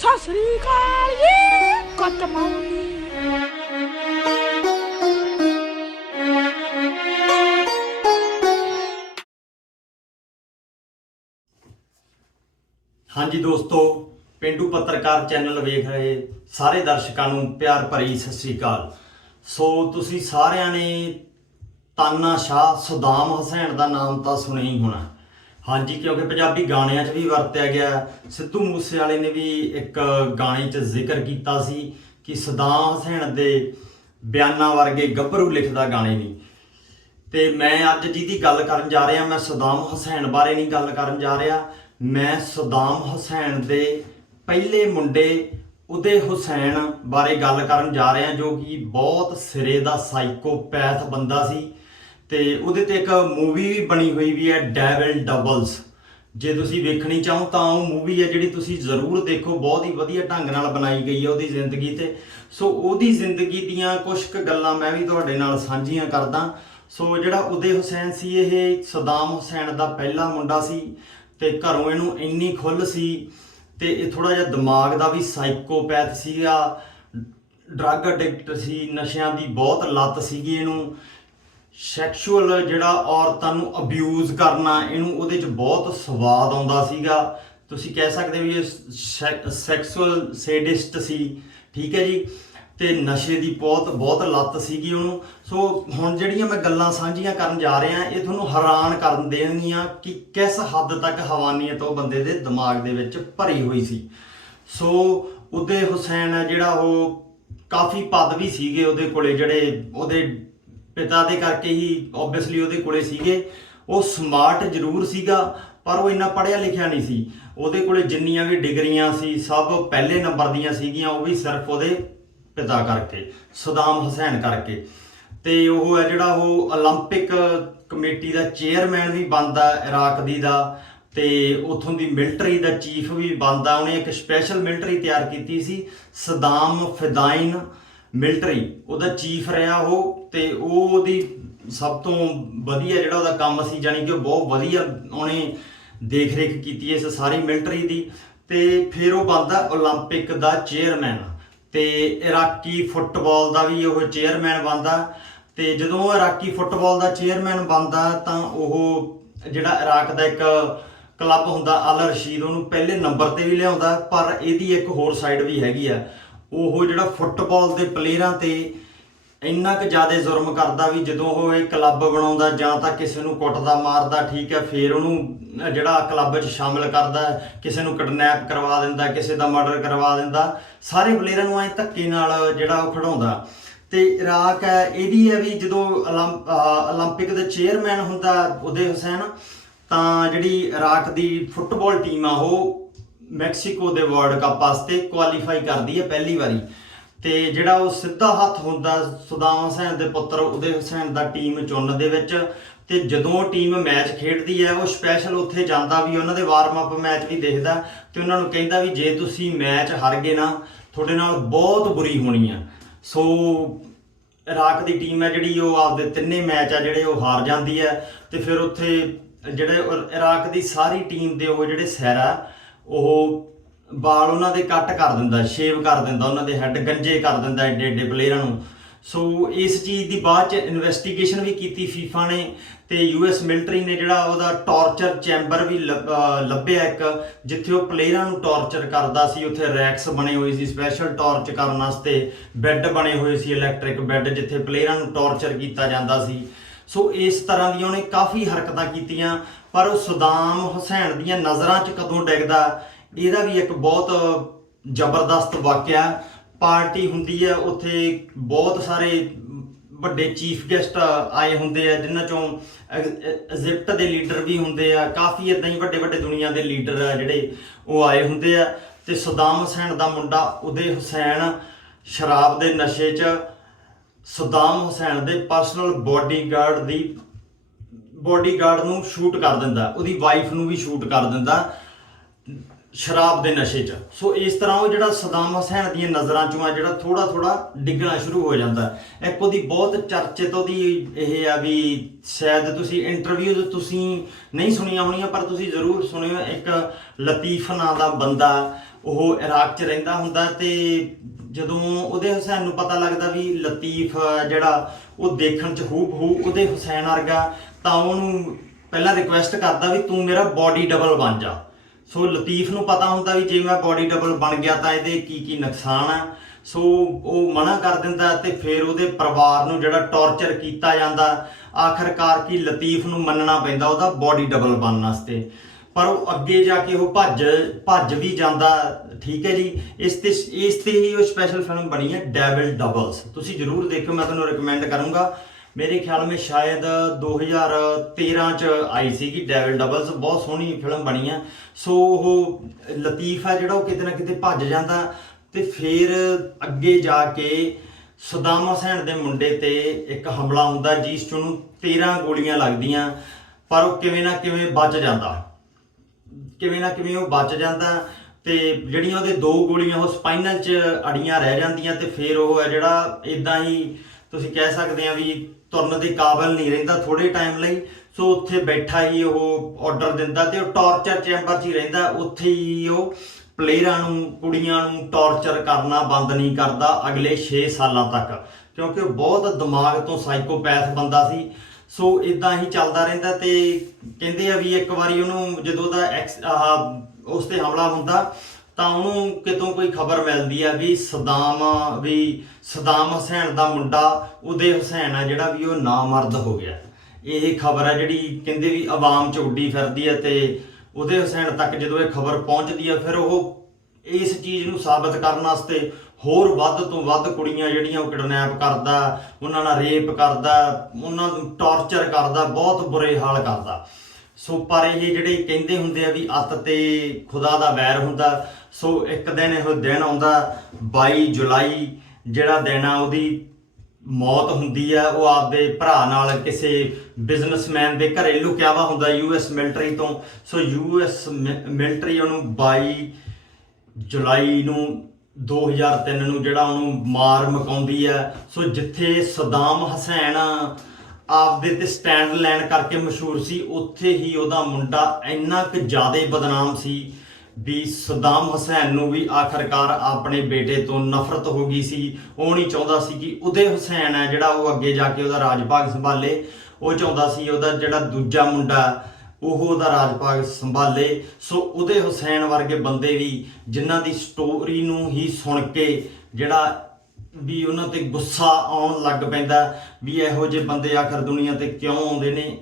ਸਤਿ ਸ੍ਰੀ ਅਕਾਲ ਜੀ। Good morning ਹਾਂਜੀ ਦੋਸਤੋ ਪਿੰਡੂ ਪੱਤਰਕਾਰ ਚੈਨਲ ਵੇਖ ਰਹੇ ਸਾਰੇ ਦਰਸ਼ਕਾਂ ਨੂੰ ਪਿਆਰ ਭਰੀ ਸਤਿ ਸ੍ਰੀ ਅਕਾਲ ਸੋ ਤੁਸੀਂ ਸਾਰਿਆਂ ਨੇ ਤਾਨਾ ਸ਼ਾਹ ਸੁਦਾਮ ਹੁਸੈਨ ਦਾ ਨਾਮ ਤਾਂ ਸੁਣਿਆ ਹੀ ਹੋਣਾ। ਹਾਂਜੀ, ਕਿਉਂਕਿ ਪੰਜਾਬੀ ਗਾਣਿਆਂ 'ਚ ਵੀ ਵਰਤਿਆ ਗਿਆ ਸਿੱਧੂ ਮੂਸੇਵਾਲੇ ਨੇ ਵੀ ਇੱਕ ਗਾਣੇ 'ਚ ਜ਼ਿਕਰ ਕੀਤਾ ਸੀ ਕਿ ਸਦਾਮ ਹੁਸੈਨ ਦੇ ਬਿਆਨਾਂ ਵਰਗੇ ਗੱਭਰੂ ਲਿਖਦਾ ਗਾਣੇ ਨਹੀਂ ਤੇ ਮੈਂ ਅੱਜ ਜਿਹਦੀ ਗੱਲ ਕਰਨ ਜਾ ਰਿਹਾ, ਮੈਂ ਸਦਾਮ ਹੁਸੈਨ ਬਾਰੇ ਨਹੀਂ ਗੱਲ ਕਰਨ ਜਾ ਰਿਹਾ। ਮੈਂ ਸਦਾਮ ਹੁਸੈਨ ਦੇ ਪਹਿਲੇ ਮੁੰਡੇ ਉਦੇ ਹੁਸੈਨ ਬਾਰੇ ਗੱਲ ਕਰਨ ਜਾ ਰਿਹਾ, ਜੋ ਕਿ ਬਹੁਤ ਸਿਰੇ ਦਾ ਸਾਈਕੋਪੈਥ ਬੰਦਾ ਸੀ। ਤੇ ਉਹਦੇ ਤੇ ਇੱਕ ਮੂਵੀ ਵੀ ਬਣੀ ਹੋਈ ਵੀ ਹੈ ਡੈਵਲ ਡਬਲਸ ਜੇ ਤੁਸੀਂ ਵੇਖਣੀ ਚਾਹੋ ਤਾਂ ਉਹ ਮੂਵੀ ਹੈ ਜਿਹੜੀ ਤੁਸੀਂ ਜ਼ਰੂਰ ਦੇਖੋ, ਬਹੁਤ ਹੀ ਵਧੀਆ ਢੰਗ ਨਾਲ ਬਣਾਈ ਗਈ ਹੈ ਉਹਦੀ ਜ਼ਿੰਦਗੀ ਤੇ। ਸੋ ਉਹਦੀ ਜ਼ਿੰਦਗੀ ਦੀਆਂ ਕੁਝ ਕੁ ਗੱਲਾਂ ਮੈਂ ਵੀ ਤੁਹਾਡੇ ਨਾਲ ਸਾਂਝੀਆਂ ਕਰਦਾ। ਸੋ ਜਿਹੜਾ ਉਦੇ ਹੁਸੈਨ ਸੀ, ਇਹ ਸਦਾਮ ਹੁਸੈਨ ਦਾ ਪਹਿਲਾ ਮੁੰਡਾ ਸੀ ਤੇ ਘਰੋਂ ਇਹਨੂੰ ਇੰਨੀ ਖੁੱਲ ਸੀ ਤੇ ਇਹ ਥੋੜਾ ਜਿਹਾ ਦਿਮਾਗ ਦਾ ਵੀ ਸਾਈਕੋਪੈਥ ਸੀਗਾ ਡਰੱਗ ਐਡਿਕਟ ਸੀ, ਨਸ਼ਿਆਂ ਦੀ ਬਹੁਤ ਲੱਤ ਸੀਗੀ ਇਹਨੂੰ। ਸੈਕਸ਼ੂਅਲ ਜਿਹੜਾ ਔਰਤਾਂ ਨੂੰ ਅਬਿਊਜ਼ ਕਰਨਾ, ਇਹਨੂੰ ਉਹਦੇ 'ਚ ਬਹੁਤ ਸਵਾਦ ਆਉਂਦਾ ਸੀਗਾ। ਤੁਸੀਂ ਕਹਿ ਸਕਦੇ ਹੋ ਵੀ ਇਹ ਸੈਕਸ਼ੂਅਲ ਸੈਡਿਸਟ ਸੀ, ਠੀਕ ਹੈ ਜੀ? ਤੇ ਨਸ਼ੇ ਦੀ ਬਹੁਤ ਬਹੁਤ ਲੱਤ ਸੀਗੀ ਉਹਨੂੰ। ਸੋ ਹੁਣ ਜਿਹੜੀਆਂ ਮੈਂ ਗੱਲਾਂ ਸਾਂਝੀਆਂ ਕਰਨ ਜਾ ਰਿਹਾ, ਇਹ ਤੁਹਾਨੂੰ ਹੈਰਾਨ ਕਰਨ ਦੇਣਗੀਆਂ ਕਿ ਕਿਸ ਹੱਦ ਤੱਕ ਹਵਾਨੀਅਤ ਉਹ ਬੰਦੇ ਦੇ ਦਿਮਾਗ ਦੇ ਵਿੱਚ ਭਰੀ ਹੋਈ ਸੀ। ਸੋ ਉਹਦੇ ਹੁਸੈਨ ਹੈ ਜਿਹੜਾ ਉਹ ਕਾਫੀ ਪਦ ਵੀ ਸੀਗੇ ਉਹਦੇ ਕੋਲੇ ਜਿਹੜੇ ਉਹਦੇ ਪਿਤਾ ਦੇ ਕਰਕੇ ਹੀ ਆਬਵੀਅਸਲੀ ਉਹਦੇ ਕੋਲੇ ਸੀਗੇ ਉਹ ਸਮਾਰਟ ਜ਼ਰੂਰ ਸੀਗਾ ਪਰ ਉਹ ਇੰਨਾ ਪੜ੍ਹਿਆ ਲਿਖਿਆ ਨਹੀਂ ਸੀ ਉਹਦੇ ਕੋਲੇ ਜਿੰਨੀਆਂ ਵੀ ਡਿਗਰੀਆਂ ਸੀ ਸਭ ਪਹਿਲੇ ਨੰਬਰ ਦੀਆਂ ਸੀਗੀਆਂ ਉਹ ਵੀ ਸਿਰਫ ਉਹਦੇ ਪਿਤਾ ਕਰਕੇ ਸਦਾਮ ਹੁਸੈਨ ਕਰਕੇ ਤੇ ਉਹ ਹੈ ਜਿਹੜਾ ਉਹ 올림픽 ਕਮੇਟੀ ਦਾ ਚੇਅਰਮੈਨ ਵੀ ਬਣਦਾ ਇਰਾਕ ਦੀ ਦਾ ਤੇ ਉਥੋਂ ਦੀ ਮਿਲਟਰੀ ਦਾ ਚੀਫ ਵੀ ਬਣਦਾ ਉਹਨੇ ਇੱਕ ਸਪੈਸ਼ਲ ਮਿਲਟਰੀ ਤਿਆਰ ਕੀਤੀ ਸੀ ਸਦਾਮ ਫਿਦਾਈਨ ਮਿਲਟਰੀ ਉਹਦਾ ਚੀਫ ਰਿਹਾ ਉਹ ਤੇ ਉਹ ਉਹਦੀ ਸਭ ਤੋਂ ਵਧੀਆ ਜਿਹੜਾ ਉਹਦਾ ਕੰਮ ਸੀ ਜਾਨੀ ਕਿ ਉਹ ਬਹੁਤ ਵਧੀਆ ਉਹਨੇ ਦੇਖ ਰੇਖ ਕੀਤੀ ਇਸ ਸਾਰੀ ਮਿਲਟਰੀ ਦੀ ਤੇ ਫਿਰ ਉਹ ਬਣਦਾ 올림픽 ਦਾ ਚੇਅਰਮੈਨ ਤੇ ਇਰਾਕੀ ਫੁੱਟਬਾਲ ਦਾ ਵੀ ਉਹ ਚੇਅਰਮੈਨ ਬਣਦਾ ਤੇ ਜਦੋਂ ਉਹ ਇਰਾਕੀ ਫੁੱਟਬਾਲ ਦਾ ਚੇਅਰਮੈਨ ਬਣਦਾ ਤਾਂ ਉਹ ਜਿਹੜਾ ਇਰਾਕ ਦਾ ਇੱਕ ਕਲੱਬ ਹੁੰਦਾ ਅਲ ਰਸ਼ੀਦ ਉਹਨੂੰ ਪਹਿਲੇ ਨੰਬਰ ਤੇ ਵੀ ਲਿਆਉਂਦਾ ਪਰ ਇਹਦੀ ਇੱਕ ਹੋਰ ਸਾਈਡ ਵੀ ਹੈਗੀ ਆ ਉਹ ਜਿਹੜਾ ਫੁੱਟਬਾਲ ਦੇ ਪਲੇਅਰਾਂ ਤੇ ਇੰਨਾ ਕੁ ਜ਼ਿਆਦਾ ਜ਼ੁਰਮ ਕਰਦਾ ਵੀ ਜਦੋਂ ਉਹ ਇਹ ਕਲੱਬ ਬਣਾਉਂਦਾ ਜਾਂ ਤਾਂ ਕਿਸੇ ਨੂੰ ਕੁੱਟਦਾ ਮਾਰਦਾ, ਠੀਕ ਹੈ, ਫੇਰ ਉਹਨੂੰ ਜਿਹੜਾ ਕਲੱਬ 'ਚ ਸ਼ਾਮਿਲ ਕਰਦਾ, ਕਿਸੇ ਨੂੰ ਕਿਡਨੈਪ ਕਰਵਾ ਦਿੰਦਾ, ਕਿਸੇ ਦਾ ਮਰਡਰ ਕਰਵਾ ਦਿੰਦਾ, ਸਾਰੇ ਪਲੇਅਰਾਂ ਨੂੰ ਐਂ ਧੱਕੇ ਨਾਲ ਜਿਹੜਾ ਉਹ ਖੜਾਉਂਦਾ ਤੇ ਇਰਾਕ ਹੈ ਇਹਦੀ ਹੈ ਵੀ ਜਦੋਂ ਓਲੰਪਿਕ ਦੇ ਚੇਅਰਮੈਨ ਹੁੰਦਾ ਉਹਦੇ ਹੁਸੈਨ, ਤਾਂ ਜਿਹੜੀ ਇਰਾਕ ਦੀ ਫੁੱਟਬਾਲ ਟੀਮ ਆ ਉਹ ਮੈਕਸੀਕੋ ਦੇ ਵਰਲਡ ਕੱਪ ਵਾਸਤੇ ਕੁਆਲੀਫਾਈ ਕਰਦੀ ਹੈ ਪਹਿਲੀ ਵਾਰੀ। ਤੇ ਜਿਹੜਾ ਉਹ ਸਿੱਧਾ ਹੱਥ ਹੁੰਦਾ ਸੁਦਾਮ ਹੁਸੈਨ ਦੇ ਪੁੱਤਰ ਉਦੇ ਹੁਸੈਨ ਦਾ ਟੀਮ ਚੁਣਨ ਦੇ ਵਿੱਚ। ਤੇ ਜਦੋਂ ਟੀਮ ਮੈਚ ਖੇਡਦੀ ਹੈ, ਉਹ ਸਪੈਸ਼ਲ ਉੱਥੇ ਜਾਂਦਾ ਵੀ, ਉਹਨਾਂ ਦੇ ਵਾਰਮ ਅਪ ਮੈਚ ਵੀ ਦੇਖਦਾ ਤੇ ਉਹਨਾਂ ਨੂੰ ਕਹਿੰਦਾ ਵੀ, ਜੇ ਤੁਸੀਂ ਮੈਚ ਹਾਰ ਗਏ ਨਾ, ਤੁਹਾਡੇ ਨਾਲ ਬਹੁਤ ਬੁਰੀ ਹੋਣੀ ਆ। ਸੋ ਇਰਾਕ ਦੀ ਟੀਮ ਹੈ ਜਿਹੜੀ, ਉਹ ਆਪਦੇ ਤਿੰਨੇ ਮੈਚ ਆ ਜਿਹੜੇ ਉਹ ਹਾਰ ਜਾਂਦੀ ਹੈ। ਤੇ ਫਿਰ ਉੱਥੇ ਜਿਹੜੇ ਇਰਾਕ ਦੀ ਸਾਰੀ ਟੀਮ ਦੇ ਉਹ ਜਿਹੜੇ ਸੈਰਾ ਉਹ ਵਾਲ ਉਹਨਾਂ ਦੇ ਕੱਟ ਕਰ ਦਿੰਦਾ, ਸ਼ੇਵ ਕਰ ਦਿੰਦਾ, ਉਹਨਾਂ ਦੇ ਹੈੱਡ ਗੰਜੇ ਕਰ ਦਿੰਦਾ ਏਡੇ ਐਡੇ ਪਲੇਅਰਾਂ ਨੂੰ। ਸੋ ਇਸ ਚੀਜ਼ ਦੀ ਬਾਅਦ ਚ ਇਨਵੈਸਟੀਗੇਸ਼ਨ ਵੀ ਕੀਤੀ ਫੀਫਾ ਨੇ ਤੇ ਯੂਐਸ ਮਿਲਟਰੀ ਨੇ ਜਿਹੜਾ ਉਹਦਾ ਟਾਰਚਰ ਚੈਂਬਰ ਵੀ ਲੱਭ- ਲੱਭਿਆ ਇੱਕ, ਜਿੱਥੇ ਉਹ ਪਲੇਅਰਾਂ ਨੂੰ ਟਾਰਚਰ ਕਰਦਾ ਸੀ। ਉੱਥੇ ਰੈਕਸ ਬਣੇ ਹੋਏ ਸੀ ਸਪੈਸ਼ਲ ਟਾਰਚ ਕਰਨ ਵਾਸਤੇ ਬੈੱਡ ਬਣੇ ਹੋਏ ਸੀ ਇਲੈਕਟ੍ਰਿਕ ਬੈੱਡ ਜਿੱਥੇ ਪਲੇਅਰਾਂ ਨੂੰ ਟਾਰਚਰ ਕੀਤਾ ਜਾਂਦਾ ਸੀ। ਸੋ ਇਸ ਤਰ੍ਹਾਂ ਦੀਆਂ ਉਹਨੇ ਕਾਫੀ ਹਰਕਤਾਂ ਕੀਤੀਆਂ, ਪਰ ਉਹ ਸੁਦਾਮ ਹੁਸੈਨ ਦੀਆਂ ਨਜ਼ਰਾਂ 'ਚ ਕਦੋਂ ਡਿੱਗਦਾ, ਇਹਦਾ ਵੀ ਇੱਕ ਬਹੁਤ ਜ਼ਬਰਦਸਤ ਵਾਕਿਆ ਪਾਰਟੀ ਹੁੰਦੀ ਹੈ, ਉੱਥੇ ਬਹੁਤ ਸਾਰੇ ਵੱਡੇ ਚੀਫ ਗੈਸਟ ਆਏ ਹੁੰਦੇ ਆ, ਜਿਨ੍ਹਾਂ ਚੋਂ ਇਜਿਪਟ ਦੇ ਲੀਡਰ ਵੀ ਹੁੰਦੇ ਆ, ਕਾਫੀ ਇਦਾਂ ਹੀ ਵੱਡੇ ਵੱਡੇ ਦੁਨੀਆ ਦੇ ਲੀਡਰ ਆ ਜਿਹੜੇ ਉਹ ਆਏ ਹੁੰਦੇ ਆ। ਤੇ ਸਦਾਮ ਹੁਸੈਨ ਦਾ ਮੁੰਡਾ ਉਦੇ ਹੁਸੈਨ ਸ਼ਰਾਬ ਦੇ ਨਸ਼ੇ 'ਚ ਸਦਾਮ ਹੁਸੈਨ ਦੇ ਪਰਸਨਲ ਬਾਡੀਗਾਰਡ ਦੀ ਬਾਡੀਗਾਰਡ ਨੂੰ ਸ਼ੂਟ ਕਰ ਦਿੰਦਾ, ਉਹਦੀ ਵਾਈਫ ਨੂੰ ਵੀ ਸ਼ੂਟ ਕਰ ਦਿੰਦਾ ਸ਼ਰਾਬ ਦੇ ਨਸ਼ੇ 'ਚ। ਸੋ ਇਸ ਤਰ੍ਹਾਂ ਉਹ ਜਿਹੜਾ ਸਦਾਮ ਹੁਸੈਨ ਦੀਆਂ ਨਜ਼ਰਾਂ 'ਚੋਂ ਆ, ਜਿਹੜਾ ਥੋੜਾ ਥੋੜਾ ਡਿੱਗਣਾ ਸ਼ੁਰੂ ਹੋ ਜਾਂਦਾ। ਇੱਕ ਉਹਦੀ ਬਹੁਤ ਚਰਚਿਤ ਉਹਦੀ ਇਹ ਆ ਵੀ ਸ਼ਾਇਦ ਤੁਸੀਂ ਇੰਟਰਵਿਊ ਤੁਸੀਂ ਨਹੀਂ ਸੁਣੀਆਂ ਹੋਣੀਆਂ, ਪਰ ਤੁਸੀਂ ਜ਼ਰੂਰ ਸੁਣਿਓ। ਇੱਕ ਲਤੀਫ ਨਾਂ ਦਾ ਬੰਦਾ ਉਹ ਇਰਾਕ 'ਚ ਰਹਿੰਦਾ ਹੁੰਦਾ ਤੇ ਜਦੋਂ ਉਹਦੇ ਹੁਸੈਨ ਨੂੰ ਪਤਾ ਲੱਗਦਾ ਵੀ ਲਤੀਫ ਜਿਹੜਾ ਉਹ ਦੇਖਣ 'ਚ ਹੂਬ ਹੂ ਉਹਦੇ ਹੁਸੈਨ ਵਰਗਾ, ਤਾਂ ਉਹਨੂੰ ਪਹਿਲਾਂ ਰਿਕੁਐਸਟ ਕਰਦਾ ਵੀ ਤੂੰ ਮੇਰਾ ਬਾਡੀ ਡਬਲ ਬਣ ਜਾ। ਸੋ ਲਤੀਫ ਨੂੰ ਪਤਾ ਹੁੰਦਾ ਵੀ ਜੇ ਮੈਂ ਬਾਡੀ ਡਬਲ ਬਣ ਗਿਆ ਤਾਂ ਇਹਦੇ ਕੀ ਕੀ ਨੁਕਸਾਨ ਆ। ਸੋ ਉਹ ਮਨਾ ਕਰ ਦਿੰਦਾ ਤੇ ਫਿਰ ਉਹਦੇ ਪਰਿਵਾਰ ਨੂੰ ਜਿਹੜਾ ਟੌਰਚਰ ਕੀਤਾ ਜਾਂਦਾ, ਆਖਰਕਾਰ ਕੀ ਲਤੀਫ ਨੂੰ ਮੰਨਣਾ ਪੈਂਦਾ, ਉਹਦਾ ਬਾਡੀ ਡਬਲ ਬਣਨ ਵਾਸਤੇ। ਪਰ ਉਹ ਅੱਗੇ ਜਾ ਕੇ ਉਹ ਭੱਜ ਭੱਜ ਵੀ ਜਾਂਦਾ, ਠੀਕ ਹੈ ਜੀ। ਇਸ ਤੇ ਇਸ ਤੇ ਹੀ ਉਹ ਸਪੈਸ਼ਲ ਫਿਲਮ ਬਣੀ ਹੈ ਡੈਵਲ ਡਬਲਸ ਤੁਸੀਂ ਜਰੂਰ ਦੇਖਿਓ, ਮੈਂ ਤੁਹਾਨੂੰ ਰეკਮੈਂਡ ਕਰੂੰਗਾ। ਮੇਰੇ ਖਿਆਲ ਵਿੱਚ ਸ਼ਾਇਦ 2013 ਚ ਆਈ ਸੀਗੀ ਡੈਵਲ ਡਬਲਸ ਬਹੁਤ ਸੋਹਣੀ ਫਿਲਮ ਬਣੀ ਆ ਸੋ ਉਹ ਲਤੀਫ ਆ ਜਿਹੜਾ, ਉਹ ਕਿਤੇ ਨਾ ਕਿਤੇ ਭੱਜ ਜਾਂਦਾ। ਤੇ ਫਿਰ ਅੱਗੇ ਜਾ ਕੇ ਸਦਾਮ ਹੁਸੈਨ ਦੇ ਮੁੰਡੇ ਤੇ ਇੱਕ ਹਮਲਾ ਹੁੰਦਾ, ਜਿਸ 'ਚ ਉਹਨੂੰ 13 ਗੋਲੀਆਂ ਲੱਗਦੀਆਂ, ਪਰ ਉਹ ਕਿਵੇਂ ਨਾ ਕਿਵੇਂ ਬਚ ਜਾਂਦਾ। ਕਿਵੇਂ ਨਾ ਕਿਵੇਂ ਉਹ ਬਚ ਜਾਂਦਾ ਤੇ ਜਿਹੜੀਆਂ ਉਹਦੇ ਦੋ ਗੋਲੀਆਂ, ਉਹ ਸਪਾਈਨਲ 'ਚ ਅੜੀਆਂ ਰਹਿ ਜਾਂਦੀਆਂ ਤੇ ਫਿਰ ਉਹ ਹੈ ਜਿਹੜਾ ਇਦਾਂ ਹੀ ਤੁਸੀਂ ਕਹਿ ਸਕਦੇ ਆ ਵੀ ਤੁਰਨ ਦੇ ਕਾਬਲ ਨਹੀਂ ਰਹਿੰਦਾ ਥੋੜੇ ਟਾਈਮ ਲਈ, ਸੋ ਉੱਥੇ ਬੈਠਾ ਹੀ ਉਹ ਆਰਡਰ ਦਿੰਦਾ ਤੇ ਉਹ ਟਾਰਚਰ ਚੈਂਬਰ 'ਚ ਹੀ ਰਹਿੰਦਾ, ਉੱਥੇ ਹੀ ਉਹ ਪਲੇਅਰਾਂ ਨੂੰ, ਕੁੜੀਆਂ ਨੂੰ ਟਾਰਚਰ ਕਰਨਾ ਬੰਦ ਨਹੀਂ ਕਰਦਾ ਅਗਲੇ 6 ਸਾਲਾਂ ਤੱਕ। ਕਿਉਂਕਿ ਉਹ ਬਹੁਤ ਦਿਮਾਗ ਤੋਂ ਸਾਈਕੋਪੈਥ ਬੰਦਾ ਸੀ। ਸੋ ਇਦਾਂ ਹੀ ਚੱਲਦਾ ਰਹਿੰਦਾ ਤੇ ਕਹਿੰਦੇ ਆ ਵੀ ਇੱਕ ਵਾਰੀ ਉਹਨੂੰ ਜਦੋਂ ਉਹਦਾ ਐਕਸ ਆਹ ਉਸ ਤੇ ਹਮਲਾ ਹੁੰਦਾ, ਤਾਂ ਉਹਨੂੰ ਕਿਤੋਂ ਕੋਈ ਖਬਰ ਮਿਲਦੀ ਆ ਵੀ ਸਦਾਮ ਵੀ ਸਦਾਮ ਹੁਸੈਨ ਦਾ ਮੁੰਡਾ, ਉਹਦੇ ਹੁਸੈਨ ਆ ਜਿਹੜਾ ਵੀ ਉਹ ਨਾਮਰਦ ਹੋ ਗਿਆ। ਇਹ ਖਬਰ ਆ ਜਿਹੜੀ ਕਹਿੰਦੇ ਵੀ ਆਵਾਮ ਚ ਉੱਡੀ ਫਿਰਦੀ ਆ ਤੇ ਉਹਦੇ ਹੁਸੈਨ ਤੱਕ ਜਦੋਂ ਇਹ ਖਬਰ ਪਹੁੰਚਦੀ ਆ, ਫਿਰ ਉਹ ਇਸ ਚੀਜ਼ ਨੂੰ ਸਾਬਤ ਕਰਨ ਵਾਸਤੇ ਹੋਰ ਵੱਧ ਤੋਂ ਵੱਧ ਕੁੜੀਆਂ ਜਿਹੜੀਆਂ ਉਹ ਕਿਡਨੈਪ ਕਰਦਾ, ਉਹਨਾਂ ਨਾਲ ਰੇਪ ਕਰਦਾ, ਉਹਨਾਂ ਨੂੰ ਟੌਰਚਰ ਕਰਦਾ, ਬਹੁਤ ਬੁਰੇ ਹਾਲ ਕਰਦਾ। ਸੋ ਪਰ ਇਹ ਜਿਹੜੇ ਕਹਿੰਦੇ ਹੁੰਦੇ ਆ ਵੀ ਅੱਤ ਤੇ ਖੁਦਾ ਦਾ ਵੈਰ ਹੁੰਦਾ, ਸੋ ਇੱਕ ਦਿਨ ਇਹੋ ਦਿਨ ਆਉਂਦਾ 22 ਜੁਲਾਈ ਜਿਹੜਾ ਦਿਨ ਆ, ਉਹਦੀ ਮੌਤ ਹੁੰਦੀ ਆ, ਉਹ ਆਪਦੇ ਭਰਾ ਨਾਲ ਕਿਸੇ ਬਿਜ਼ਨਸਮੈਨ ਦੇ ਘਰੇ ਲੁਕਿਆ ਵਾ ਹੁੰਦਾ ਯੂਐਸ ਮਿਲਟਰੀ ਤੋਂ। ਸੋ ਯੂਐਸ ਮਿਲਟਰੀ ਉਹਨੂੰ 22 ਜੁਲਾਈ ਨੂੰ 2003 ਨੂੰ ਜਿਹੜਾ ਉਹਨੂੰ ਮਾਰ ਮਕਾਉਂਦੀ ਹੈ। ਸੋ ਜਿੱਥੇ ਸਦਾਮ ਹਸੈਨ ਆਪਦੇ ਤੇ ਸਟੈਂਡ ਲੈਣ ਕਰਕੇ ਮਸ਼ਹੂਰ ਸੀ, ਉੱਥੇ ਹੀ ਉਹਦਾ ਮੁੰਡਾ ਇੰਨਾ ਕੁ ਜ਼ਿਆਦਾ ਬਦਨਾਮ ਸੀ ਵੀ ਸਦਾਮ ਹਸੈਨ ਨੂੰ ਵੀ ਆਖਰਕਾਰ ਆਪਣੇ ਬੇਟੇ ਤੋਂ ਨਫ਼ਰਤ ਹੋ ਗਈ ਸੀ। ਉਹ ਨਹੀਂ ਚਾਹੁੰਦਾ ਸੀ ਕਿ ਉਹਦੇ ਹੁਸੈਨ ਹੈ ਜਿਹੜਾ ਉਹ ਅੱਗੇ ਜਾ ਕੇ ਉਹਦਾ ਰਾਜ ਭਾਗ ਸੰਭਾਲੇ। ਉਹ ਚਾਹੁੰਦਾ ਸੀ ਉਹਦਾ ਜਿਹੜਾ ਦੂਜਾ ਮੁੰਡਾ ਉਹ ਉਹਦਾ ਰਾਜ ਭਾਗ ਸੰਭਾਲੇ। ਸੋ ਉਹਦੇ ਹੁਸੈਨ ਵਰਗੇ ਬੰਦੇ ਵੀ ਜਿਨ੍ਹਾਂ ਦੀ ਸਟੋਰੀ ਨੂੰ ਹੀ ਸੁਣ ਕੇ ਜਿਹੜਾ ਵੀ ਉਹਨਾਂ ਤੇ ਗੁੱਸਾ ਆਉਣ ਲੱਗ ਪੈਂਦਾ ਵੀ ਇਹੋ ਜਿਹੇ ਬੰਦੇ ਆਖਰ ਦੁਨੀਆ ਤੇ ਕਿਉਂ ਆਉਂਦੇ ਨੇ।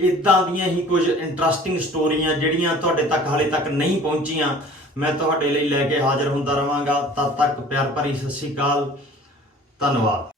ਇਦਾਂ ਦੀਆਂ ਹੀ ਕੁਝ ਇੰਟਰਸਟਿੰਗ ਸਟੋਰੀਆਂ ਜਿਹੜੀਆਂ ਤੁਹਾਡੇ ਤੱਕ ਹਾਲੇ ਤੱਕ ਨਹੀਂ ਪਹੁੰਚੀਆਂ। ਮੈਂ ਤੁਹਾਡੇ ਲਈ ਲੈ ਕੇ ਹਾਜ਼ਰ ਹੁੰਦਾ ਰਵਾਂਗਾ। ਤਦ ਤੱਕ ਪਿਆਰ ਭਰੀ ਸਤਿ ਸ਼੍ਰੀ ਅਕਾਲ। ਧੰਨਵਾਦ।